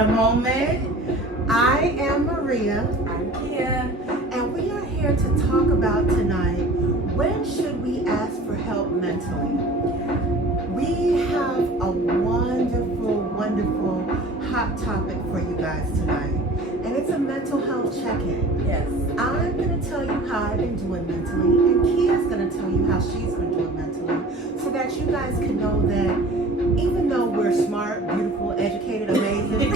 got a moment. I am Maria. I'm Kia. And we are here to talk about tonight, when should we ask for help mentally? We have a wonderful, wonderful hot topic for you guys tonight. And it's a mental health check-in. Yes. I'm going to tell you how I've been doing mentally, and Kia's going to tell you how she's been doing mentally, so that you guys can know that even though we're smart, beautiful, educated, amazing,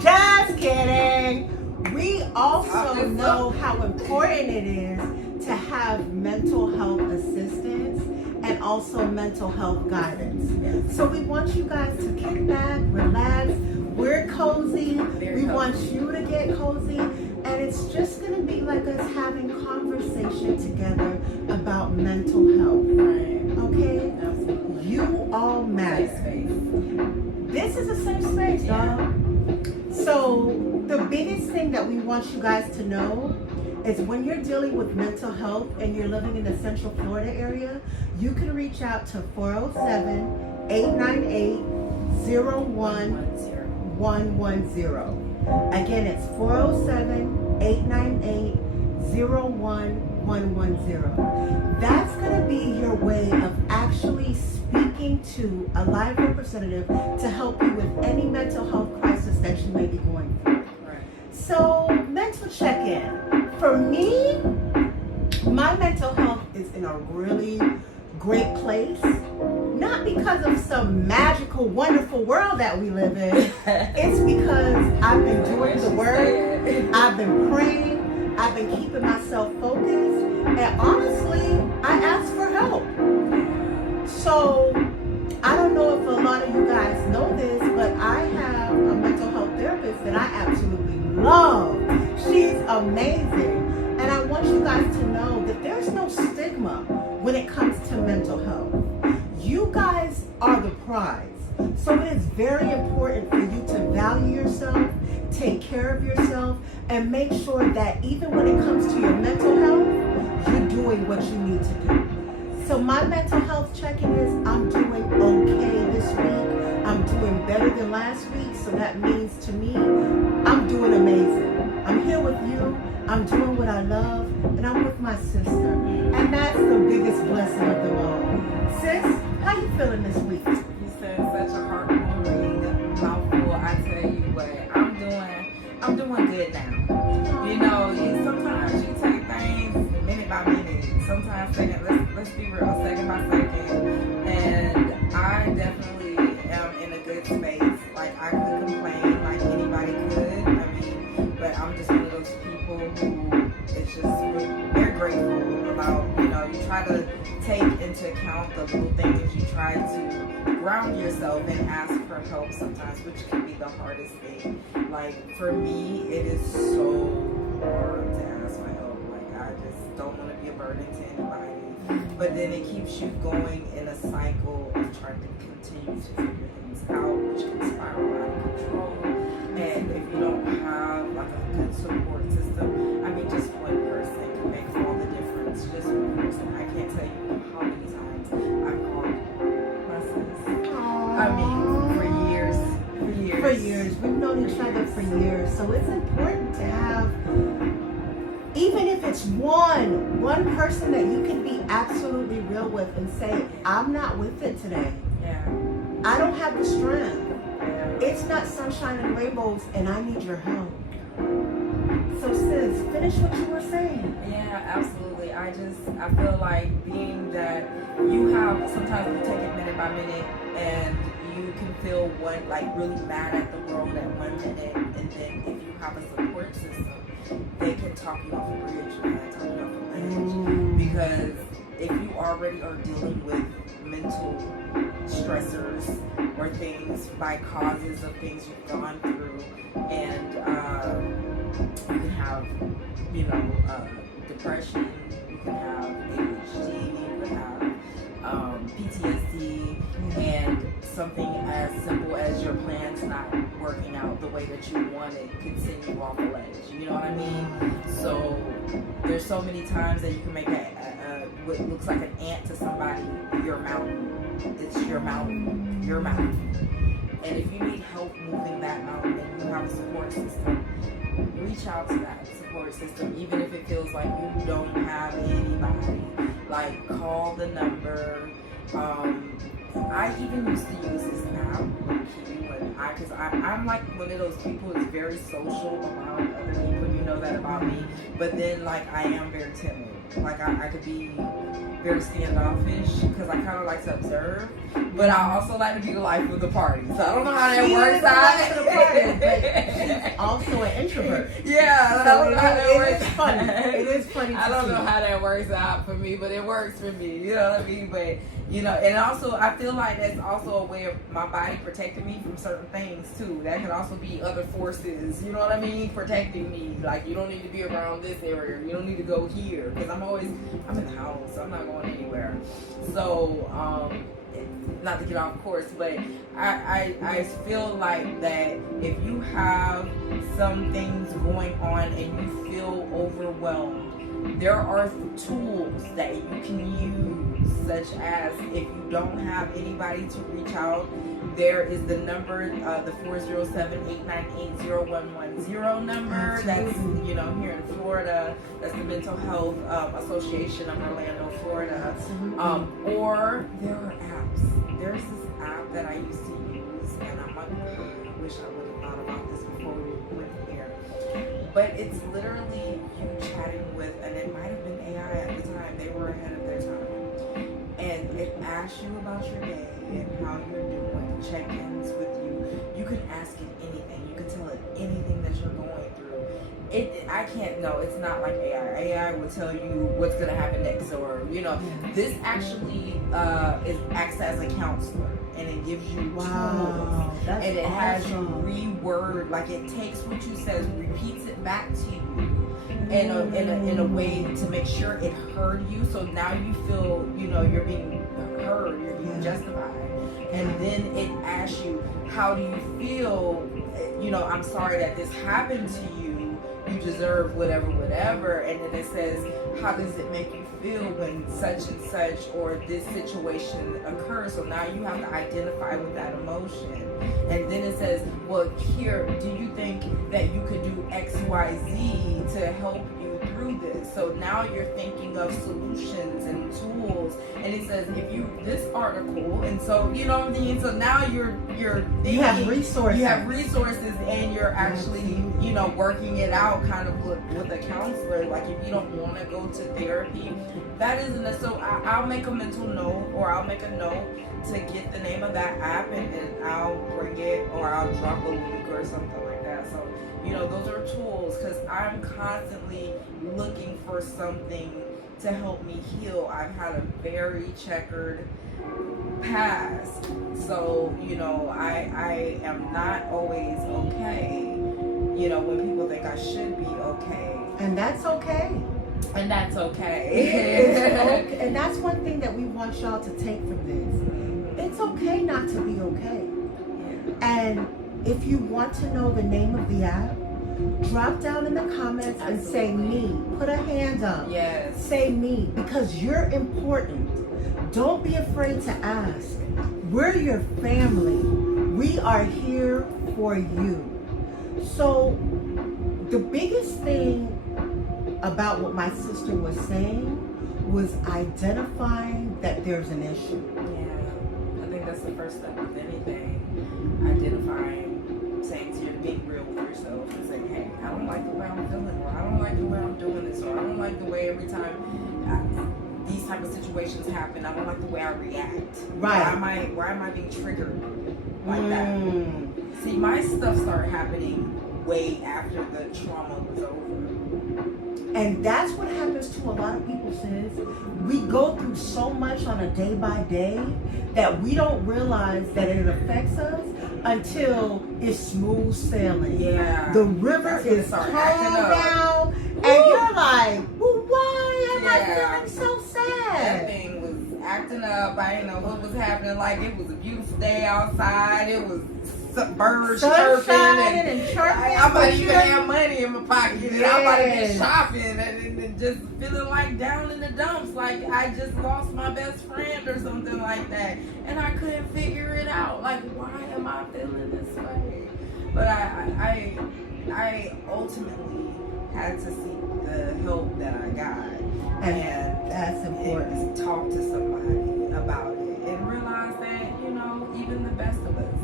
just kidding, we also know how important it is to have mental health assistance and also mental health guidance. So we want you guys to kick back, relax. We're cozy. We want you to get cozy. And it's just going to be like us having conversation together about mental health. Right. Okay? Absolutely. You all matter. Safe space. This is a safe space, y'all. So the biggest thing that we want you guys to know is when you're dealing with mental health and you're living in the Central Florida area, you can reach out to 407-898-0110. Again, it's 407-898-0110. That's going to be your way of actually speaking to a live representative to help you with any mental health crisis that you may be going through. Right. So, mental check-in. For me, my mental health is in a really great place. Not because of some magical, wonderful world that we live in. It's because I've been doing the work, I've been praying, I've been keeping myself focused, and honestly, I ask for help. So, I don't know if a lot of you guys know this, but I have a mental health therapist that I absolutely love. She's amazing. And I want you guys to know that there's no stigma when it comes to mental health. You guys are the prize. So it is very important for you to value yourself, take care of yourself, and make sure that even when it comes to your mental health, you're doing what you need to do. So my mental health check-in is I'm doing okay this week. I'm doing better than last week. So that means to me, I'm doing amazing. I'm here with you. I'm doing what I love. And I'm with my sister. And that's the biggest blessing of them all. Sis, how you feeling this week? You said such a heartwarming mouthful. I tell you what, I'm doing good now. You know, sometimes you take things minute by minute, sometimes second, let's be real, second by second. And I definitely am in a good space. Like, I could complain like anybody could. I mean, but I'm just one of those people who it's just, they're grateful about, you try to take into account the little things. You try to ground yourself and ask for help sometimes, which can be the hardest thing. Like, for me, it is so hard to ask for help. Like, I just don't want to be a burden to anybody. But then it keeps you going in a cycle of trying to continue to figure things out, which can spiral out of control. And if you don't have like a good support system, I mean, just one person can make all the difference. Just one person. I can't tell you how many times I've called my sis. I mean, for years. For years. We've known each other for years. So it's important to have, even if it's one person that you can be absolutely real with and say, I'm not with it today. Yeah. I don't have the strength. Yeah. It's not sunshine and rainbows, and I need your help. So sis, finish what you were saying. Yeah, absolutely. I feel like being that you have, sometimes you take it minute by minute and you can feel really mad at the world at 1 minute, and then if you have a support system, they can talk you off a bridge, talk you off a ledge. Because if you already are dealing with mental stressors or things by causes of things you've gone through, and you can have, depression, you can have ADHD, you can have PTSD, and something as simple as your plans not working out the way that you wanted could send you off the ledge. You know what I mean? So there's so many times that you can make what looks like an ant to somebody your mountain. It's your mountain. And if you need help moving that mountain and you have a support system, reach out to that support system, even if it feels like you don't have anybody. Like, call the number. I even used to use this app because I'm like one of those people who's very social around other people. You know that about me. But then, like, I am very timid. Like, I could be very standoffish because I kind of like to observe, but I also like to be the life of the party. So I don't know how that works out. She's also an introvert. Yeah, so it is funny. It is funny. I don't know how that works out for me, but it works for me. You know what I mean? But you know, and also I feel like that's also a way of my body protecting me from certain things too. That could also be other forces. You know what I mean? Protecting me. Like, you don't need to be around this area. You don't need to go here because I'm in the house. So I'm not going anywhere. So not to get off course, but I feel like that if you have some things going on and you feel overwhelmed, there are tools that you can use, such as if you don't have anybody to reach out, there is the number, the 407-898-0110 number. That's, you know, here in Florida. That's the Mental Health Association of Orlando, Florida. Or there are apps. There's this app that I used to use, and I'm like, I wish I would have thought about this before we went here. But it's literally you chatting with, and it might have been AI at the time. They were ahead of their time. And it asks you about your day and how you're doing, check-ins with you. You can ask it anything. You can tell it anything that you're going through. I can't, no, it's not like AI. AI will tell you what's going to happen next, or, you know, this actually acts as a counselor, and it gives you tools. That's and it has you awesome. reword, like it takes what you said, repeats it back to you in a way to make sure it heard you. So now you feel, you know, you're being heard, you're being justified. And then it asks you, how do you feel? You know, I'm sorry that this happened to you. You deserve whatever. And then it says, how does it make you feel when such and such or this situation occurs? So now you have to identify with that emotion. And then it says, well, here, do you think that you could do X, Y, Z to help you through this? So now you're thinking of solutions and tools. And it says, if you, this article, and so, you know what I mean? So now you're thinking, you have resources. You have resources, and you're actually, you know, working it out kind of with a counselor. Like, if you don't want to go to therapy, that isn't a, so I'll make a mental note, or I'll make a note to get the name of that app, and then I'll bring it, or I'll drop a link or something like that. So, you know, those are tools, because I'm constantly looking for something to help me heal. I've had a very checkered past, so, you know, I am not always okay, you know, when people think I should be okay. And that's okay. And that's okay. Okay. And that's one thing that we want y'all to take from this. It's okay not to be okay. And if you want to know the name of the app, drop down in the comments and say me. Put a hand up. Yes. Say me, because you're important. Don't be afraid to ask. We're your family. We are here for you. So the biggest thing about what my sister was saying was identifying that there's an issue. Yeah, I think that's the first step with anything. Identifying, saying to you, being real with yourself and saying, hey, I don't like the way I'm feeling, or I don't like the way I'm doing this, or I don't like the way every time these type of situations happen, I don't like the way I react. Right. Why am I being triggered like that? See, my stuff started happening way after the trauma was over. And that's what happens to a lot of people, sis. We go through so much on a day by day that we don't realize that it affects us until it's smooth sailing. Yeah. The river is calm down, and you're like, well, why am I feeling so sad? That thing was acting up. I didn't know what was happening. Like, it was a beautiful day outside. It was some birds Sun chirping shining and chirping. I might but even you're- have money in my pocket and I might be Yes. shopping and just feeling like down in the dumps, like I just lost my best friend or something like that, and I couldn't figure it out. Like, why am I feeling this way? But I ultimately had to seek the help that I got, and that's important. talk to somebody about it and realize that, you know, even the best of us,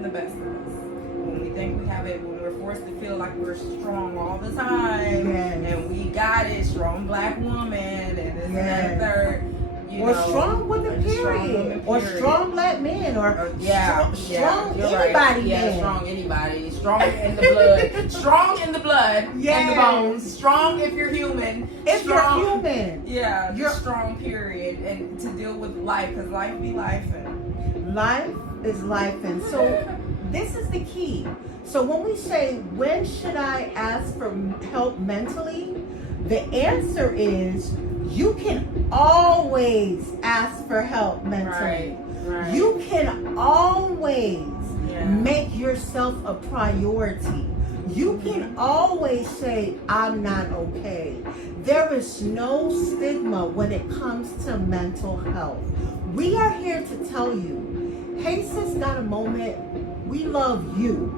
when we think we have it, when we're forced to feel like we're strong all the time, Yes. and we got it, strong black woman, and this and that, third, you or know, strong women, or strong period. women, Or period. strong black men, or strong you're anybody right. man. Strong anybody, strong in the blood, strong in the blood, and Yes. the bones, strong if you're human, If strong, you're human. yeah, You're- you're strong, period, and to deal with life, because life be life, and Life is life, and so this is the key. So when we say, when should I ask for help mentally? The answer is, you can always ask for help mentally. right. You can always Yeah. make yourself a priority. You can always say, I'm not okay. There is no stigma when it comes to mental health. We are here to tell you, Hey Sis got a moment. We love you.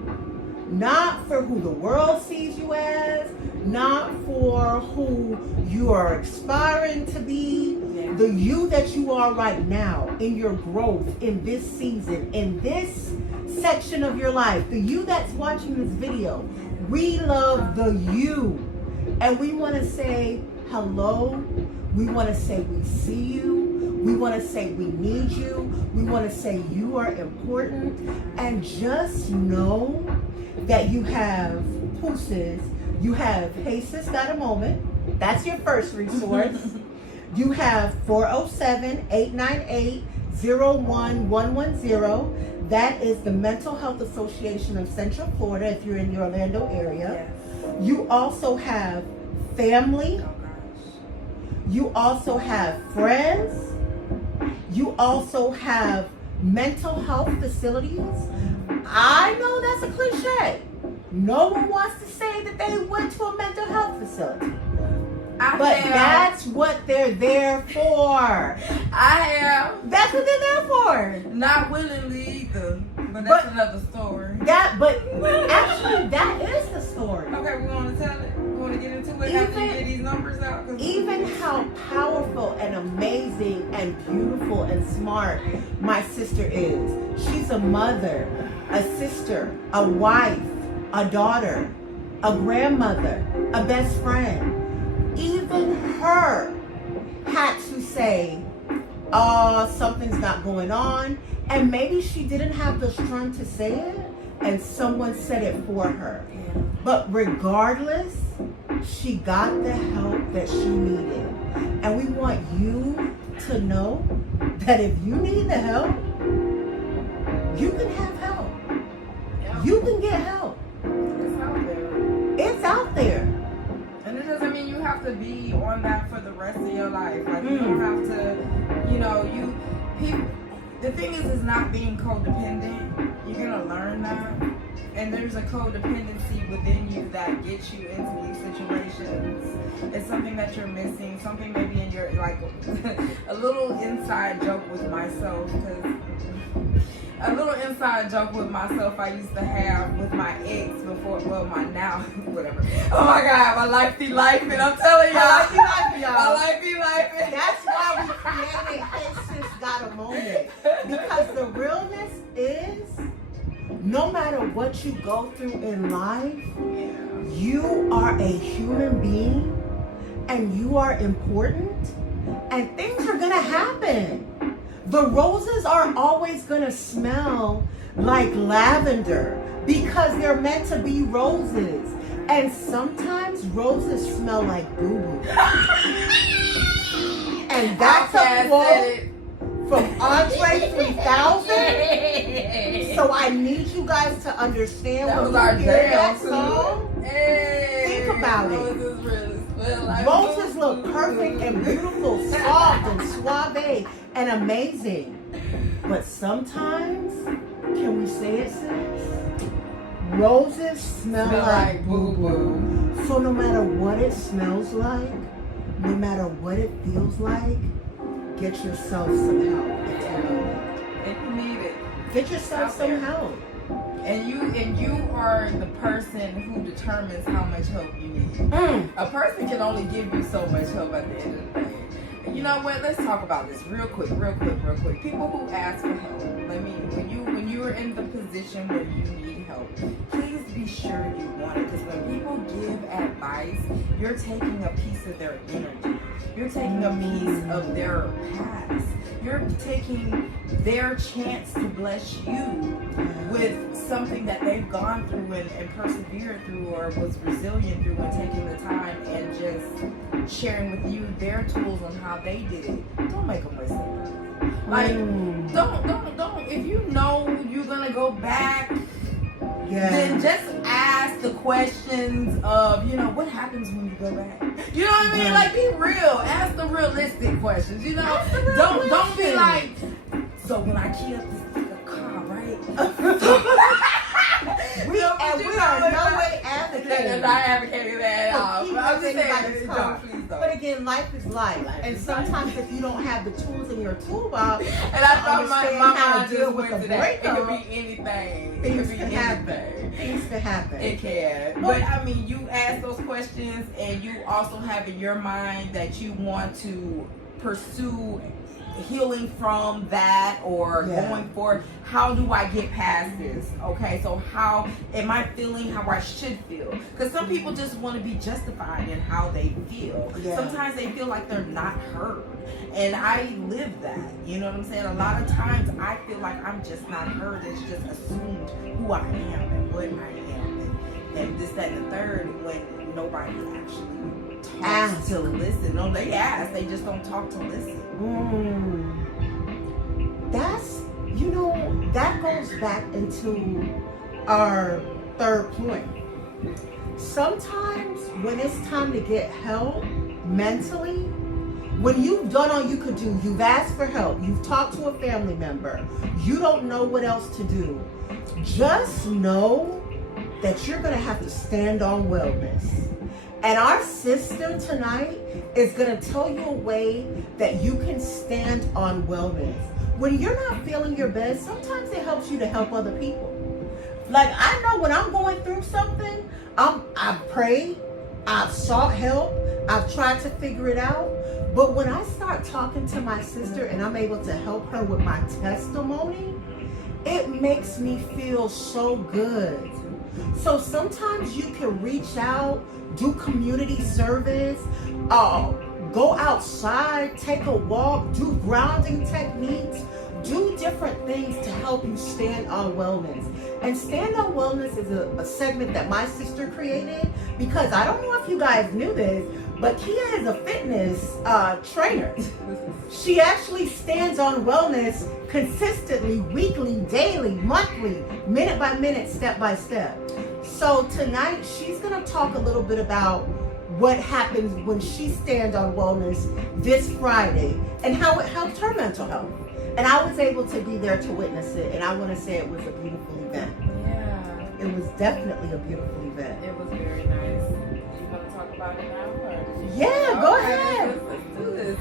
Not for who the world sees you as, not for who you are aspiring to be, Yeah. the you that you are right now in your growth, in this season, in this section of your life, the you that's watching this video. We love the you. And we want to say hello. We want to say we see you. We want to say we need you. We want to say you are important. And just know that you have Pooses. You have Hey Sis Got a Moment. That's your first resource. You have 407-898-01110. That is the Mental Health Association of Central Florida if you're in the Orlando area. Yes. You also have family. Oh gosh. You also have friends. You also have mental health facilities. I know that's a cliche. No one wants to say that they went to a mental health facility. But that's what they're there for. I have. That's what they're there for. Not willingly either, but that's another story. Actually, that is the story. Okay, we want to tell it. We want to get into it after you get these numbers out. Even how powerful and amazing and beautiful and smart my sister is. She's a mother, a sister, a wife, a daughter, a grandmother, a best friend. Even her had to say, something's not going on. And maybe she didn't have the strength to say it, and someone said it for her. Yeah. But regardless, she got the help that she needed. And we want you to know that if you need the help, you can have help. Yeah. You can get help. It's out there. It's out there. And it doesn't mean you have to be on that for the rest of your life. Like, you don't have to, the thing is not being codependent. You're going to learn that. And there's a codependency within you that gets you into these situations. It's something that you're missing, something maybe in your, like, a little inside joke with myself, I used to have with my ex before, my now, whatever. Oh my God, my life be life, and I'm telling y'all. My life be life. That's why we created Hey Sis Got a Moment. Because the realness is, no matter what you go through in life, you are a human being and you are important and things are going to happen. The roses are always going to smell like lavender because they're meant to be roses. And sometimes roses smell like boo-boo. And that's a quote from Andre 3000. So I need you guys to understand That when was our you hear jam, that too. song. Think about it. Roses look perfect and beautiful, soft and suave and amazing. But sometimes Can we say it, sis? Roses smell like boo-boo. So no matter what it smells like, no matter what it feels like, get yourself some help if you need it. If you need it. Get yourself some help. And you are the person who determines how much help you need. A person can only give you so much help at the end of the day. You know what? Let's talk about this real quick. People who ask for help. When you are in the position where you need help, please be sure you want it. Because when people give advice, you're taking a piece of their energy. You're taking a piece of their past. You're taking their chance to bless you with something that they've gone through and persevered through, or was resilient through, and taking the time and just sharing with you their tools on how they did it. Don't make them waste their time. Like, don't. If you know you're gonna go back, then just ask the questions of, what happens when you go back. You know what I mean? Like, be real. Ask the realistic questions. Don't be like, so when I key up this car, right? We are in no way advocating. Not advocating that at all. I'm just saying, please don't. But again, life is life. And sometimes if you don't have the tools in your toolbox, and I thought my how to deal with a breakup, it could be anything. Things can happen. It can. But I mean, you ask those questions, and you also have in your mind that you want to pursue healing from that, or going forward. How do I get past this? Okay, so how am I feeling how I should feel? Because some people just want to be justified in how they feel. Sometimes they feel like they're not heard, and I live that. You know what I'm saying? A lot of times I feel like I'm just not heard. It's just assumed who I am and what I am, and this, that, and the third, when nobody actually talks to listen. No, they ask. They just don't talk to listen. That goes back into our third point. Sometimes when it's time to get help mentally, when you've done all you could do, you've asked for help, you've talked to a family member, you don't know what else to do, just know that you're going to have to stand on wellness. And our sister tonight is going to tell you a way that you can stand on wellness. When you're not feeling your best, sometimes it helps you to help other people. Like, I know when I'm going through something, I've prayed, I've sought help, I've tried to figure it out. But when I start talking to my sister and I'm able to help her with my testimony, it makes me feel so good. So sometimes you can reach out, do community service, go outside, take a walk, do grounding techniques, do different things to help you stand on wellness. And Stand on Wellness is a segment that my sister created, because I don't know if you guys knew this, but Kia is a fitness trainer. She actually stands on wellness consistently, weekly, daily, monthly, minute by minute, step by step. So tonight, she's going to talk a little bit about what happens when she stands on wellness this Friday and how it helped her mental health. And I was able to be there to witness it, and I want to say it was a beautiful event. Yeah. It was definitely a beautiful event. It was very nice. You want to talk about it now? Or? Yeah, go ahead. Let's do this.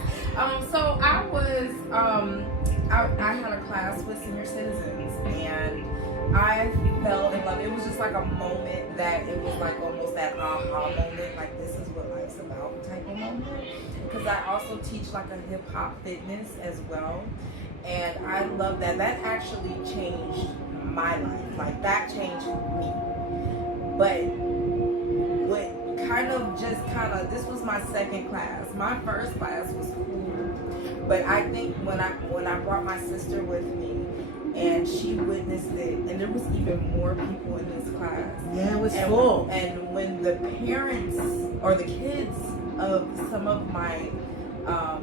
So I was, I had a class with senior citizens, and I fell in love. It was just like a moment that it was like almost that aha moment, like this is what life's about type of moment. Because I also teach like a hip hop fitness as well. And I love that. That actually changed my life. Like, that changed me. But what this was my second class. My first class was cool. But I think when I brought my sister with me and she witnessed it, and there was even more people in this class. Yeah, it was full. And when the parents or the kids of some of my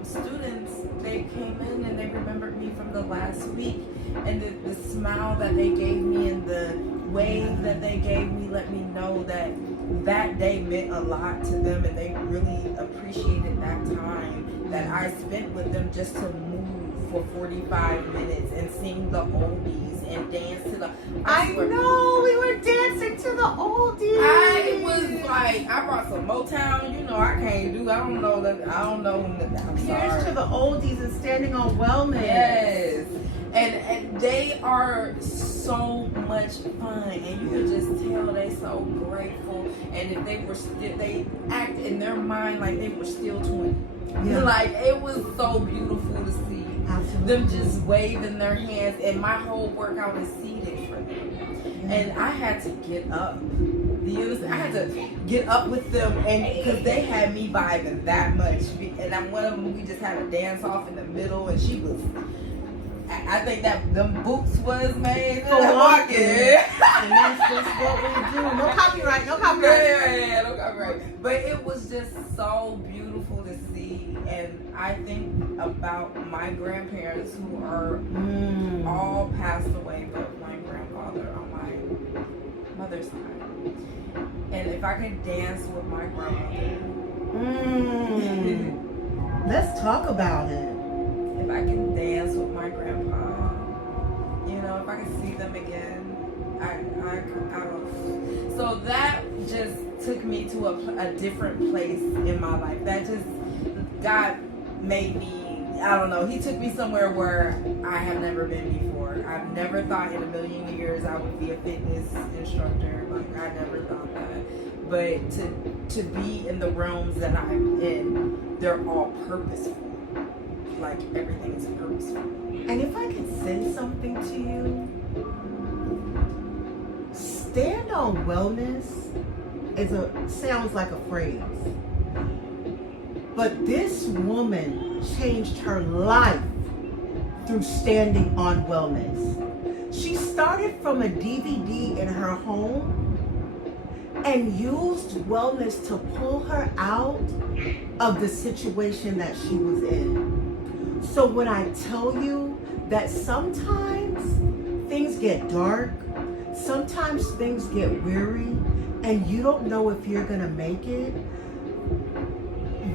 students, they came in and they remembered me from the last week, and the smile that they gave me and the wave that they gave me let me know that that day meant a lot to them, and they really appreciated that time that I spent with them just to move for 45 minutes and sing the oldies and dance to the. I know, we were dancing to the oldies. I was like, I brought some Motown. You know, I can't do. I don't know that. I don't know. I'm Here's sorry. to the oldies and standing on wellness. Yes. And they are so much fun, and you can just tell they so grateful. And if they were still, they act in their mind like they were still 20. Yeah. Like, it was so beautiful to see. Absolutely. Them just waving their hands, and my whole workout is seated for them. Yeah. And I had to get up. You understand? I had to get up with them, and because they had me vibing that much. And I'm one of them. We just had a dance off in the middle, and she was. I think that them boots was made For walking. And that's just what we do. No copyright, no copyright. Yeah, no copyright. But it was just so beautiful to see, and I think about my grandparents who are all passed away, but my grandfather on my mother's side. And if I could dance with my grandmother, Let's talk about it. if I can dance with my grandpa, you know, if I can see them again, I don't. So that just took me to a different place in my life. That just, God made me, I don't know, he took me somewhere where I have never been before. I've never thought in a million years I would be a fitness instructor. Like, I never thought that. But to be in the realms that I'm in, they're all purposeful. Like, everything is purposeful. And if I could say something to you, stand on wellness sounds like a phrase. But this woman changed her life through standing on wellness. She started from a DVD in her home and used wellness to pull her out of the situation that she was in. So when I tell you that sometimes things get dark, sometimes things get weary, and you don't know if you're gonna make it,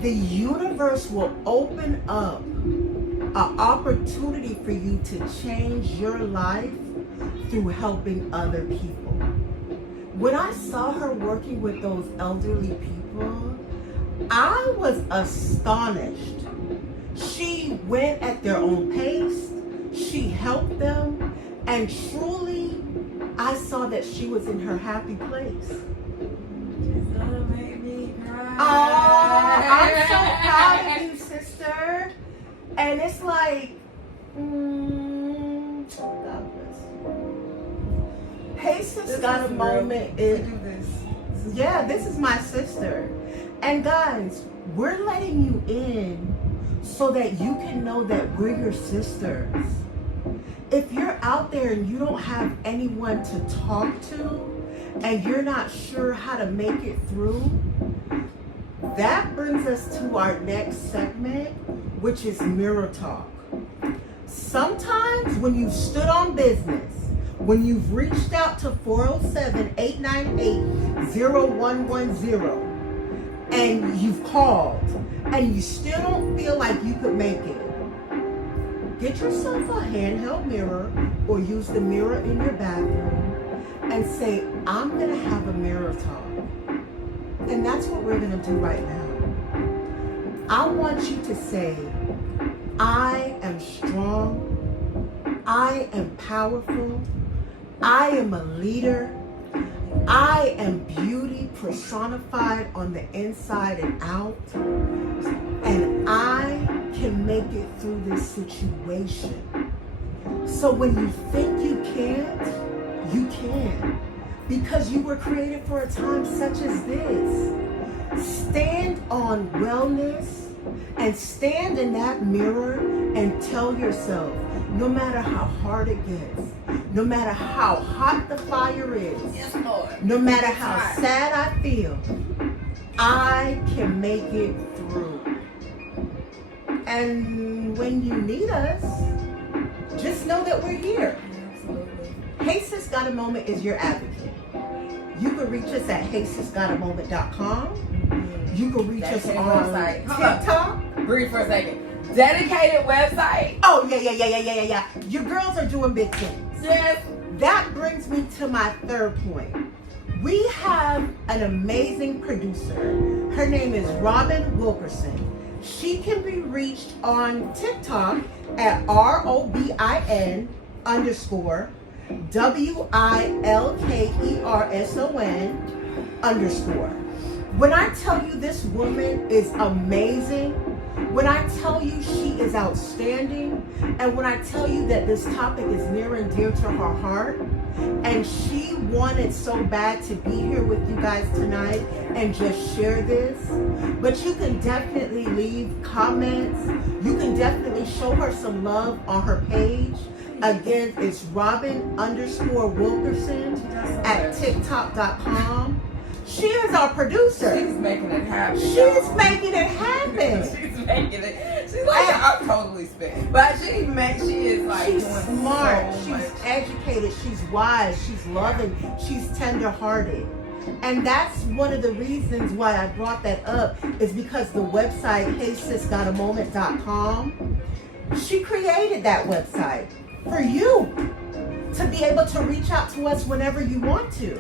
the universe will open up an opportunity for you to change your life through helping other people. When I saw her working with those elderly people, I was astonished. She went at their own pace, she helped them, and truly, I saw that she was in her happy place. It's gonna make me cry. Oh, I'm so proud of you, sister. And it's like, God bless you. Hey Sis This got a is moment. real. We do this. Yeah, this is my sister. And guys, we're letting you in so that you can know that we're your sisters. If you're out there and you don't have anyone to talk to and you're not sure how to make it through, that brings us to our next segment, which is Mirror Talk. Sometimes when you've stood on business, when you've reached out to 407-898-0110, and you've called, and you still don't feel like you could make it, get yourself a handheld mirror or use the mirror in your bathroom and say, I'm gonna have a mirror talk. And that's what we're gonna do right now. I want you to say, I am strong, I am powerful, I am a leader, I am beauty personified on the inside and out, and I can make it through this situation. So when you think you can't, you can, because you were created for a time such as this. Stand on wellness and stand in that mirror and tell yourself, no matter how hard it gets, no matter how hot the fire is, Yes, Lord. no matter how sad I feel, I can make it through. And when you need us, just know that we're here. Absolutely. Hey Sis Got a Moment is your advocate. You can reach us at heysisgotamoment.com. You can reach us on website. TikTok. Breathe for a second. Dedicated website. Oh, yeah. Your girls are doing big things. Yes. That brings me to my third point. We have an amazing producer. Her name is Robin Wilkerson. She can be reached on TikTok at ROBIN_WILKERSON_. When I tell you this woman is amazing, when I tell you she is outstanding, and when I tell you that this topic is near and dear to her heart, and she wanted so bad to be here with you guys tonight and just share this, but you can definitely leave comments. You can definitely show her some love on her page. Again, it's Robin_Wilkerson at TikTok.com. She is our producer. She's making it happen. She's making it happen. She's making it. She's like, I'm totally spent. But she is like, she's doing smart. So she's much. educated. She's wise. She's loving. She's tender-hearted. And that's one of the reasons why I brought that up, is because the website, heysisgotamoment.com, she created that website for you to be able to reach out to us whenever you want to.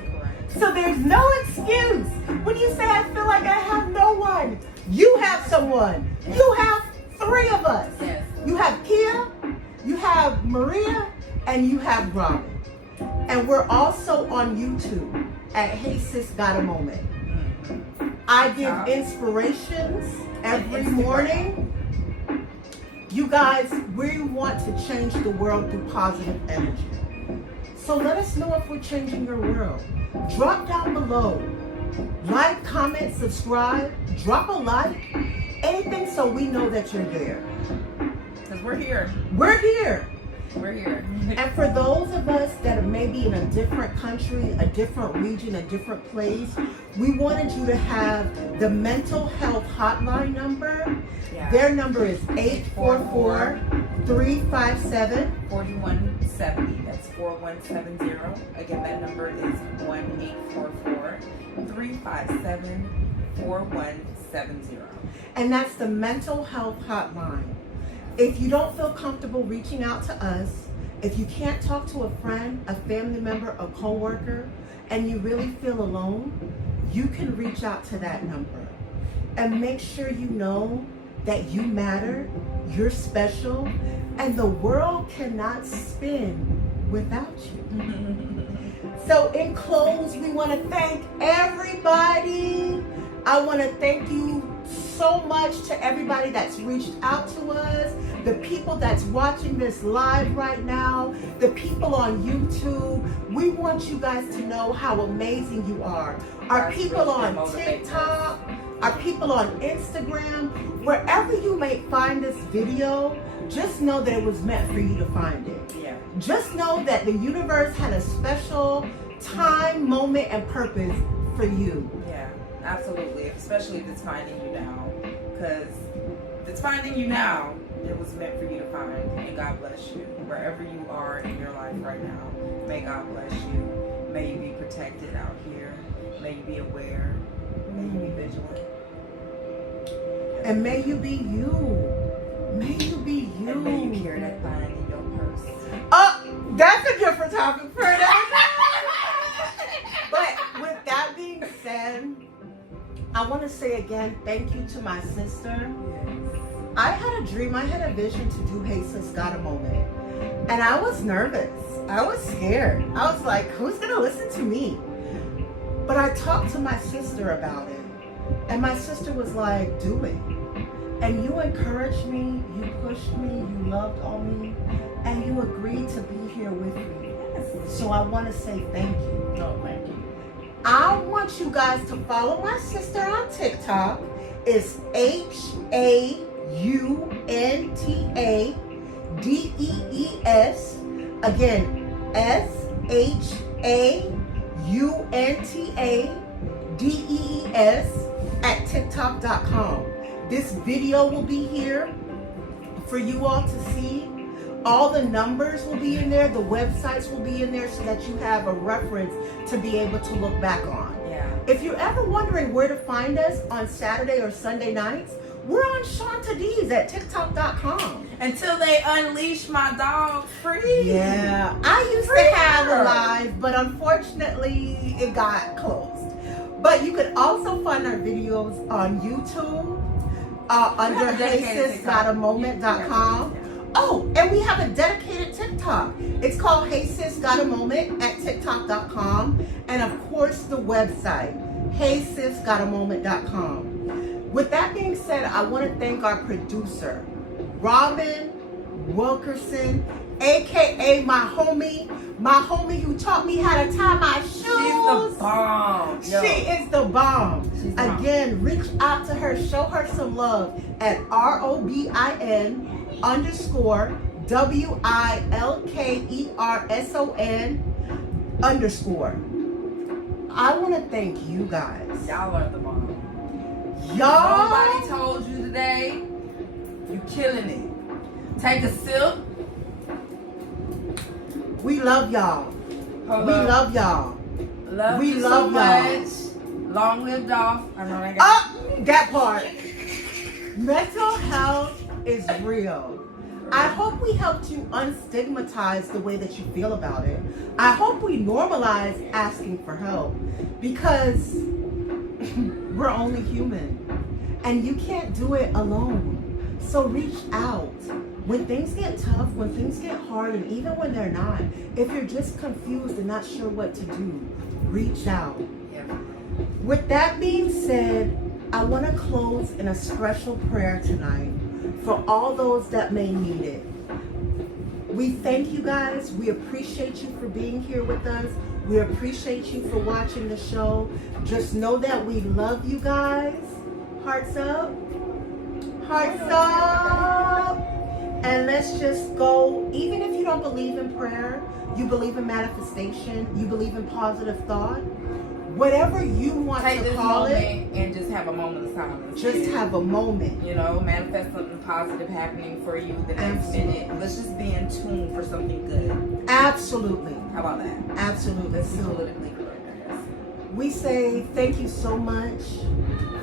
So there's no excuse. When you say, I feel like I have no one, you have someone. You have three of us. Yes. You have Kia, you have Maria, and you have Robin. And we're also on YouTube at Hey Sis Got a Moment. I give inspirations every morning. You guys, we want to change the world through positive energy. So let us know if we're changing your world. Drop down below. Like, comment, subscribe. Drop a like. Anything so we know that you're there. Because we're here. We're here. We're here. And for those of us that may be in a different country, a different region, a different place, we wanted you to have the mental health hotline number. Yeah. Their number is 844-357-4170. That's 4170. Again, that number is 1-844-357-4170. And that's the mental health hotline. If you don't feel comfortable reaching out to us, if you can't talk to a friend, a family member, a coworker, and you really feel alone, you can reach out to that number. And make sure you know that you matter, you're special, and the world cannot spin without you. So in close, we want to thank everybody. I want to thank you so much to everybody that's reached out to us, the people that's watching this live right now, the people on YouTube. We want you guys to know how amazing you are. Our people on TikTok, our people on Instagram, wherever you may find this video, just know that it was meant for you to find it. Yeah. Just know that the universe had a special time, moment, and purpose for you. Yeah, absolutely. Especially if it's finding you now. Because if it's finding you now, it was meant for you to find. And God bless you. Wherever you are in your life right now, may God bless you. May you be protected out here. May you be aware. May you be vigilant. And may you be you. May you be you. And may you carry that fine in your purse. Oh, that's a different topic for that. But with that being said, I want to say again, thank you to my sister. I had a dream, I had a vision to do Hey Sis Got a Moment. And I was nervous. I was scared. I was like, who's going to listen to me? But I talked to my sister about it. And my sister was like, do it. And you encouraged me, you pushed me, you loved on me, and you agreed to be here with me. So I want to say thank you. Oh, thank you. I want you guys to follow my sister on TikTok. It's HAUNTADEES. Again, SHAUNTADEES at TikTok.com. This video will be here for you all to see. All the numbers will be in there, the websites will be in there so that you have a reference to be able to look back on. Yeah. If you're ever wondering where to find us on Saturday or Sunday nights, we're on Shanta D's at TikTok.com. Until they unleash my dog free. Yeah, I used to have a live, but unfortunately it got closed. But you could also find our videos on YouTube under HeySisGotAMoment.com. Oh, and we have a dedicated TikTok. It's called Hey Sis Got a Moment at TikTok.com. And of course the website, HeySisGotAMoment.com. With that being said, I want to thank our producer, Robin Wilkerson, aka my homie who taught me how to tie my shoes. She's the bomb. She is the bomb. She's the Again, bomb. Reach out to her, show her some love at ROBIN_WILKERSON_. I want to thank you guys. Y'all are the bomb. Y'all. Nobody told you today. You killing it. Take a sip. We love y'all. Hold we up. love y'all. Love we you love so y'all. much. Long lived off. I know I got that part. Mental health is real. I hope we helped you unstigmatize the way that you feel about it. I hope we normalize asking for help because we're only human and you can't do it alone. So reach out. When things get tough, when things get hard, and even when they're not, if you're just confused and not sure what to do, reach out. Yeah. With that being said, I want to close in a special prayer tonight for all those that may need it. We thank you guys. We appreciate you for being here with us. We appreciate you for watching the show. Just know that we love you guys. Hearts up. Hearts up. And let's just go. Even if you don't believe in prayer, you believe in manifestation, you believe in positive thought, whatever you want Take to this call it, and just have a moment of silence. just have a moment. You know, manifest something positive happening for you the next minute. Let's just be in tune for something good. Absolutely. How about that? Absolutely. Let's be politically correct, I guess. We say thank you so much,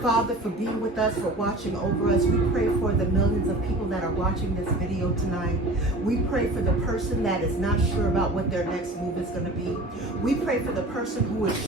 Father, for being with us, for watching over us. We pray for the millions of people that are watching this video tonight. We pray for the person that is not sure about what their next move is going to be. We pray for the person who is